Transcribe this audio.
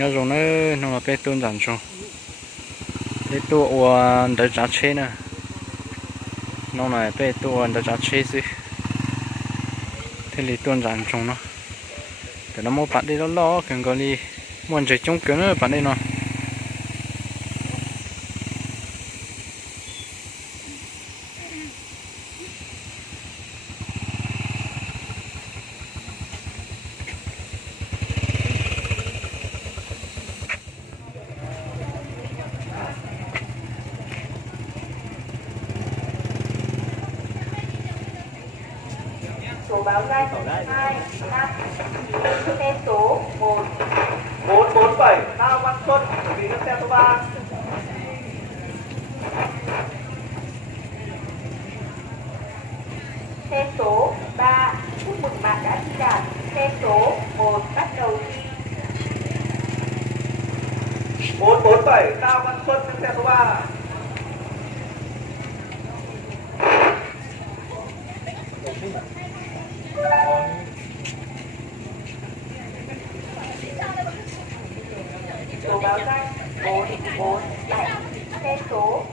nhớ rồi nó là bé tuôn dần rồi bé tua để trả chế nè nó này bé tua để trả chế gì thế thì tuôn dần trong nó để nó mua bạn đi đó lo cần gọi đi muốn chơi chung kiểu nữa bạn đi nó số báo danh 2, 5, xe số 1 447 Cao Văn Xuân chuẩn bị lên xe số 3. Xe số 3 chúc mừng bạn đã thi đạt. Xe số 1 bắt đầu thi. 447 Cao Văn Xuân lên xe số 3. Số báo danh 447 xe số